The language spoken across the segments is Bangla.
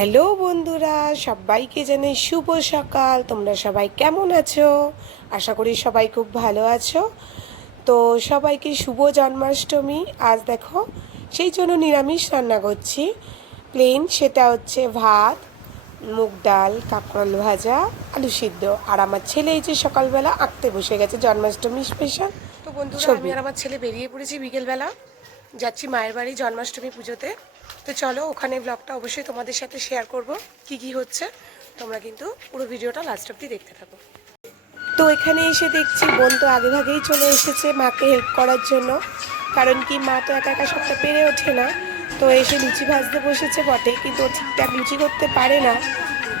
হ্যালো বন্ধুরা, সবাইকে জানাই শুভ সকাল। তোমরা সবাই কেমন আছো? আশা করি সবাই খুব ভালো আছো। তো সবাইকে শুভ জন্মাষ্টমী। আজ দেখো সেই জন্য নিরামিষ রান্না করছি, প্লেন। সেটা হচ্ছে ভাত, মুগ ডাল, কাঁকরোল ভাজা, আলু সিদ্ধ। আর আমার ছেলে এই যে সকালবেলা আঁকতে বসে গেছে জন্মাষ্টমী স্পেশাল। তো বন্ধুরা, আমি আর আমার ছেলে বেরিয়ে পড়েছি বিকেলবেলা, যাচ্ছি মায়ের বাড়ি জন্মাষ্টমী পুজোতে। তো চলো, ওখানে ব্লগটা অবশ্যই তোমাদের সাথে শেয়ার করব কি কি হচ্ছে। তোমরা কিন্তু পুরো ভিডিওটা লাস্ট অবধি দেখতে থাকো। তো এখানে এসে দেখছি বোন তো আগে ভাগেই চলে এসেছে মাকে হেল্প করার জন্য, কারণ কি মা তো একা একা সবটা পেরে ওঠে না। তো এসে লুচি ভাজতে বসেছে বটে, কিন্তু ও ঠিকঠাক লুচি করতে পারে না।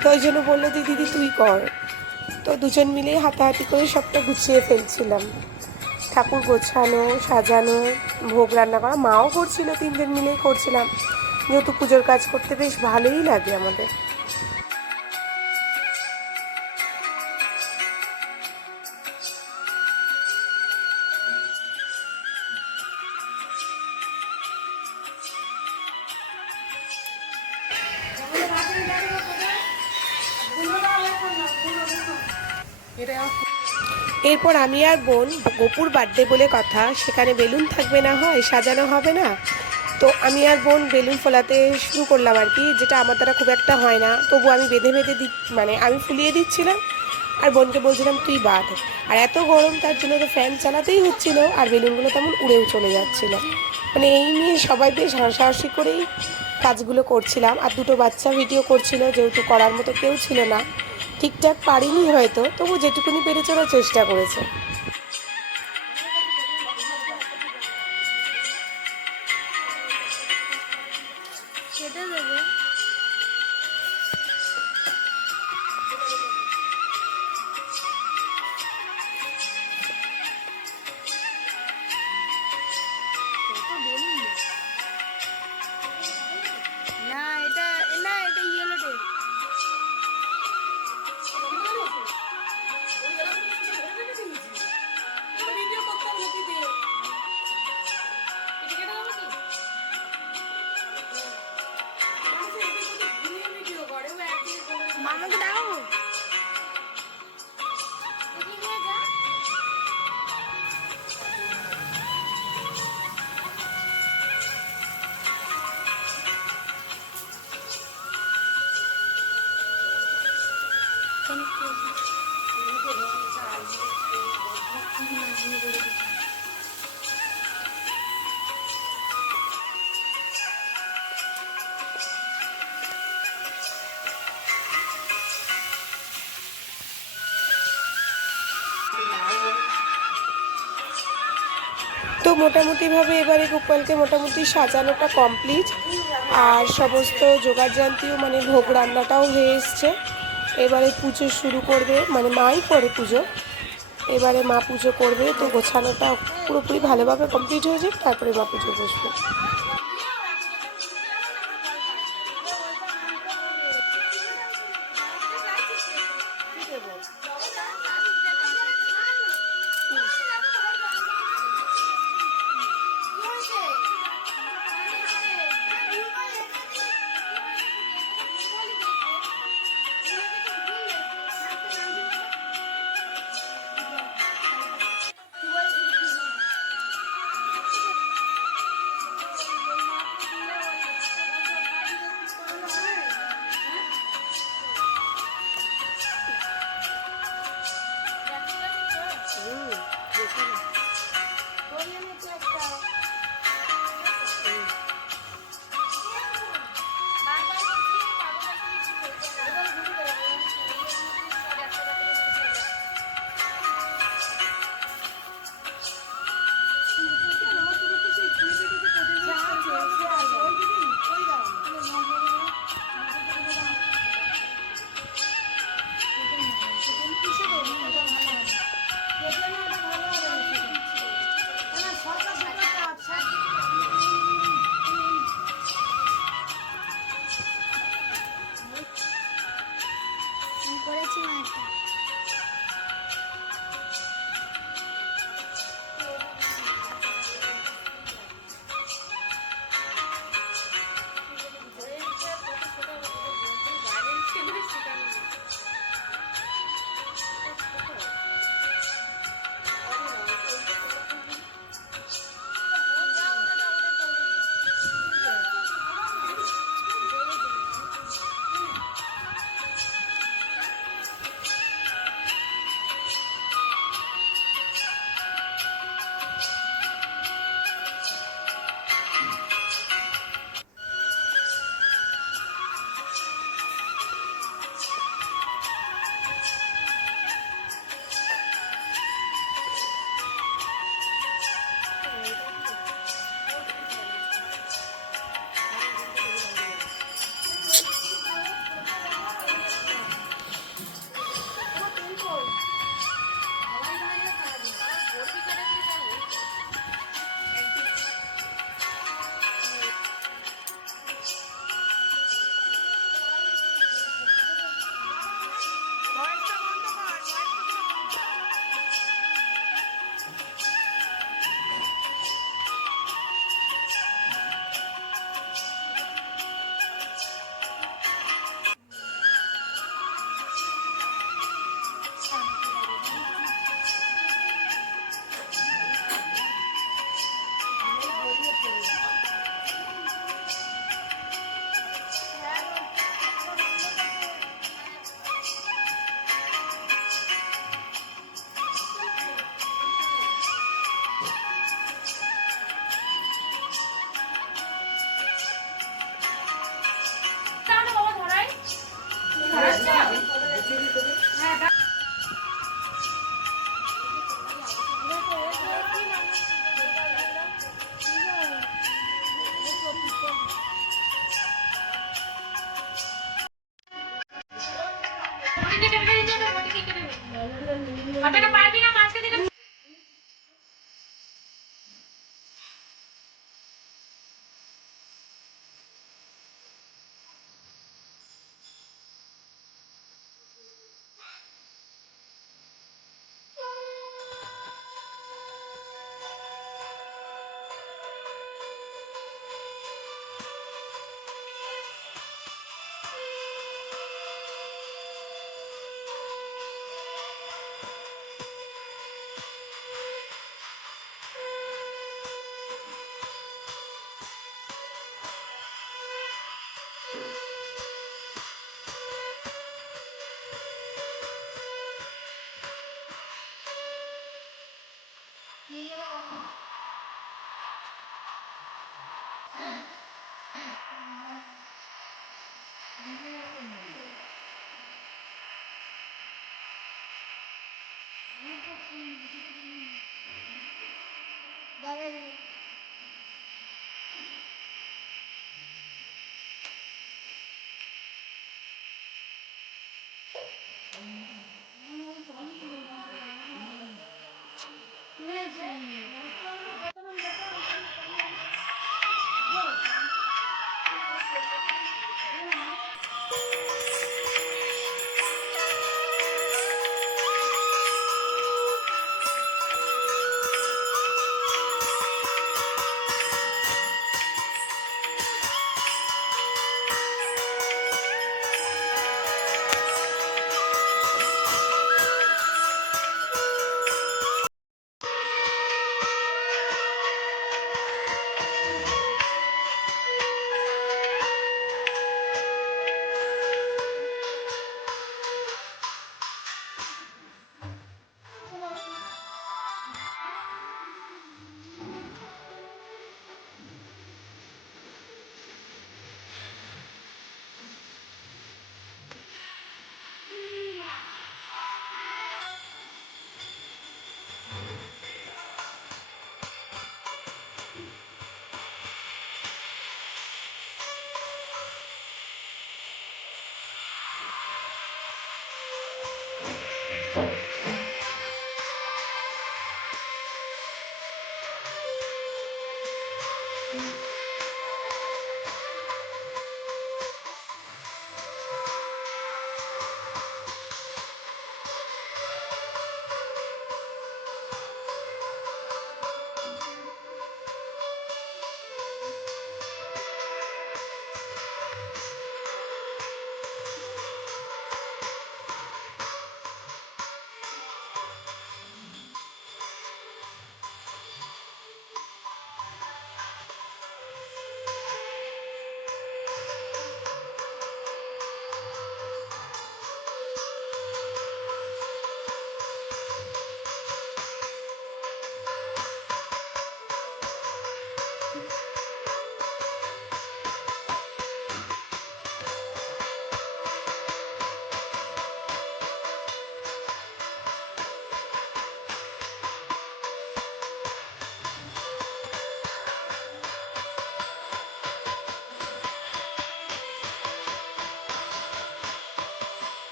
তো ওই জন্য বললো দিদি তুই কর। তো দুজন মিলেই হাতাহাতি করে সবটা গুছিয়ে ফেলছিলাম। ঠাকুর গোছানো, সাজানো, ভোগ রান্না করা মাও করছিল, তিনজন মিলেই করছিলাম, যেহেতু পুজোর কাজ করতে বেশ ভালোই লাগে আমাদের। এরপর আমি আর বোন, গোপুর বার্থডে বলে কথা, সেখানে বেলুন থাকবে না হয়, সাজানো হবে না। তো আমি আর বোন বেলুন ফোলাতে শুরু করলাম আর কি, যেটা আমার দ্বারা খুব একটা হয় না। তবু আমি বেঁধে বেঁধে মানে আমি ফুলিয়ে দিচ্ছিলাম আর বোনকে বলছিলাম তুই বাঁধ। আর এত গরম, তার জন্য তো ফ্যান চালাতেই হচ্ছিল, আর বেলুনগুলো তেমন উড়েও চলে যাচ্ছিল। মানে এই নিয়ে সবাই বেশ হাসাহাসি করেই কাজগুলো করছিলাম। আর দুটো বাচ্চা ভিডিও করছিল, যেহেতু করার মতো কেউ ছিল না। ঠিকঠাক পারিনি হয়তো, তবু যেটুকুনি পেরেছে ওরা চেষ্টা করেছে। সেটা দেবে। না এটা, না এটা ইয়েলো টেপ। মামাকে দেখাবো। তো মোটামুটিভাবে এবারে গোপালকে মোটামুটি সাজানোটা কমপ্লিট, আর সমস্ত জোগাড়যন্ত্রীও মানে ভোগ রান্নাটাও হয়ে এসছে। এবারে পুজো শুরু করবে, মানে মাই করে পুজো। এবারে মা পুজো করবে, তো গোছানোটা পুরোপুরি ভালোভাবে কমপ্লিট হয়ে যাক, তারপরে মা পুজো বসবে। করেছি মাটা।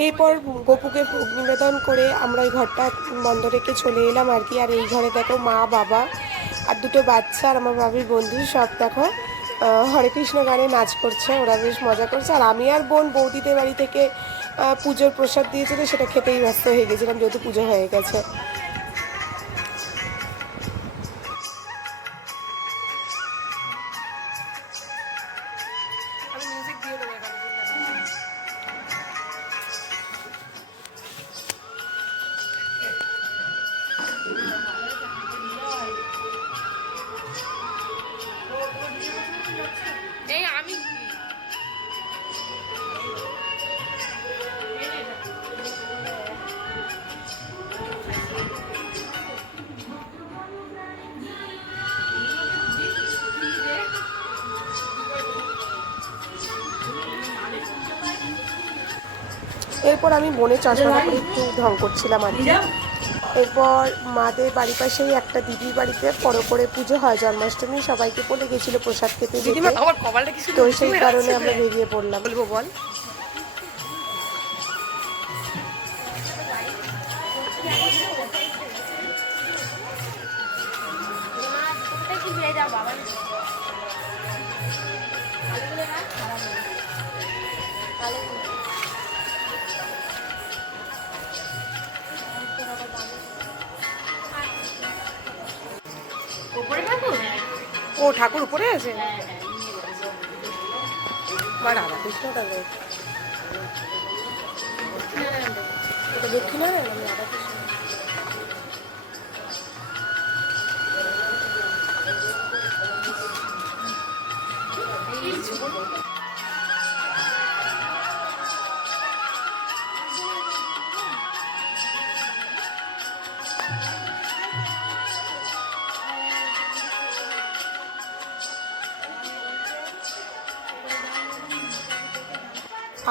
এরপর গপুকে ভোগ নিবেদন করে আমরা ওই ঘরটা বন্ধ রেখে চলে এলাম আর কি। আর এই ঘরে দেখো মা, বাবা আর দুটো বাচ্চা আর আমার বাবির বন্ধু সব দেখো হরে কৃষ্ণ গানে নাচ করছে, ওরা বেশ মজা করছে। আর আমি আর বোন বৌদিদের বাড়ি থেকে পুজোর প্রসাদ দিয়েছিল, সেটা খেতেই ব্যস্ত হয়ে গেছিলাম যেহেতু পুজো হয়ে গেছে। এরপর আমি বোনের চশমাটা করে একটু ঢং করছিলাম আর কি। এরপর মাদের বাড়ির পাশেই একটা দিদির বাড়িতে বড় করে পুজো হয় জন্মাষ্টমী, সবাইকে বলে গেছিল প্রসাদ খেতে যেতে, তো সেই কারণে আমরা বেরিয়ে পড়লাম। বলবো বল ও ঠাকুর উপরে আছে, রাধা কৃষ্ণ দেখি না আমি রাধা কৃষ্ণ।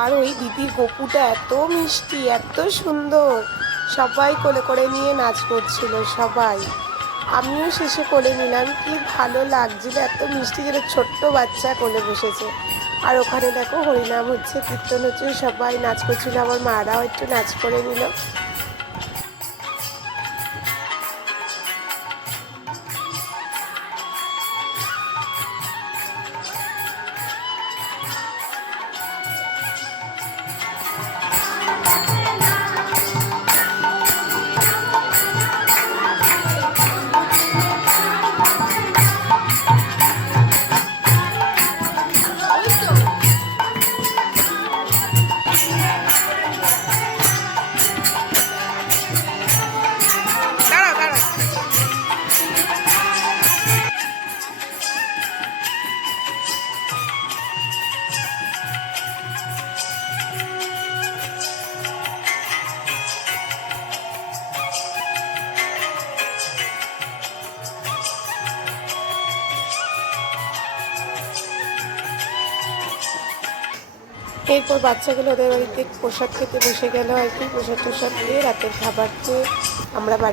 আর ওই দিদির গপুটা এত মিষ্টি, এত সুন্দর, সবাই কোলে করে নিয়ে নাচ করছিল সবাই। আমিও শেষে কোলে নিলাম, কি ভালো লাগছিল, এত মিষ্টি, যেটা ছোট্ট বাচ্চা কোলে বসেছে। আর ওখানে দেখো হরিনাম হচ্ছে, কীর্তন হচ্ছে, সবাই নাচ করছিল, আমার মারাও একটু নাচ করে নিল। এরপর বাচ্চাগুলো ওদের বাড়িতে প্রসাদ খেতে বসে গেল আর কি। প্রসাদ খেয়ে রাতের খাবার খেয়ে আমরা বাড়ি